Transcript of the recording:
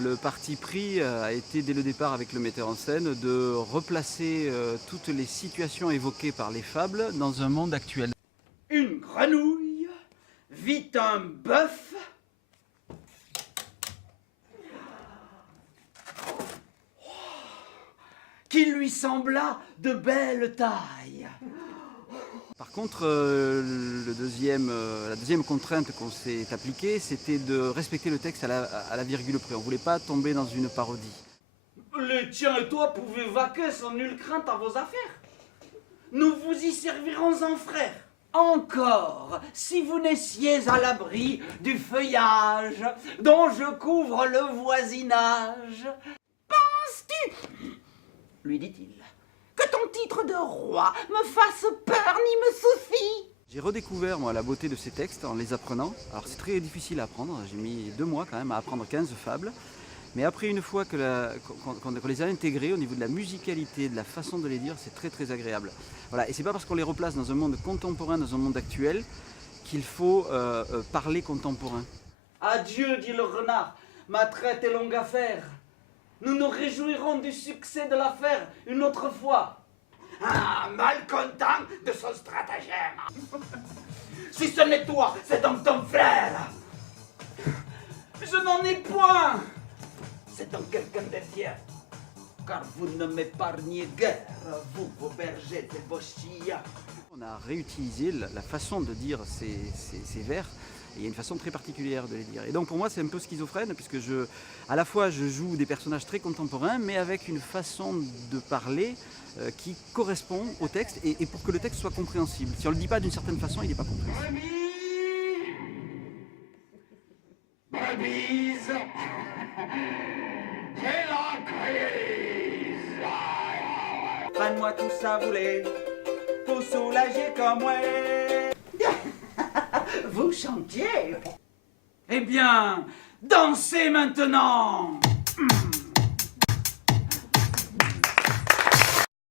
le parti pris a été dès le départ avec le metteur en scène de replacer toutes les situations évoquées par les fables dans un monde actuel. Une grenouille vit un bœuf qui lui sembla de belle taille. Par contre, la deuxième contrainte qu'on s'est appliquée, c'était de respecter le texte à la virgule près. On ne voulait pas tomber dans une parodie. Le tien et toi pouvez vaquer sans nulle crainte à vos affaires. Nous vous y servirons en frères. Encore, si vous naissiez à l'abri du feuillage dont je couvre le voisinage. Penses-tu, lui dit-il, que ton titre de roi me fasse peur ni me soucie? J'ai redécouvert moi la beauté de ces textes en les apprenant. Alors c'est très difficile à apprendre, j'ai mis 2 mois quand même à apprendre 15 fables. Mais après, une fois qu'on les a intégrés au niveau de la musicalité, de la façon de les dire, c'est très très agréable. Voilà. Et c'est pas parce qu'on les replace dans un monde contemporain, dans un monde actuel, qu'il faut parler contemporain. Adieu, dit le renard, ma traite est longue à faire. Nous nous réjouirons du succès de l'affaire une autre fois. Ah, malcontent de son stratagème. Si ce n'est toi, c'est donc ton frère. Je n'en ai point. C'est donc quelqu'un de fier. Car vous ne m'épargnez guère, vous, vos bergers et vos chiens. On a réutilisé la façon de dire ces vers. Et il y a une façon très particulière de les dire. Et donc pour moi c'est un peu schizophrène puisque à la fois je joue des personnages très contemporains mais avec une façon de parler qui correspond au texte et pour que le texte soit compréhensible. Si on ne le dit pas d'une certaine façon, il n'est pas compréhensible. Brebis, j'ai la crise. Prends-moi tout ça, voulez, pour soulager comme moi. Vous chantiez? Eh bien, dansez maintenant!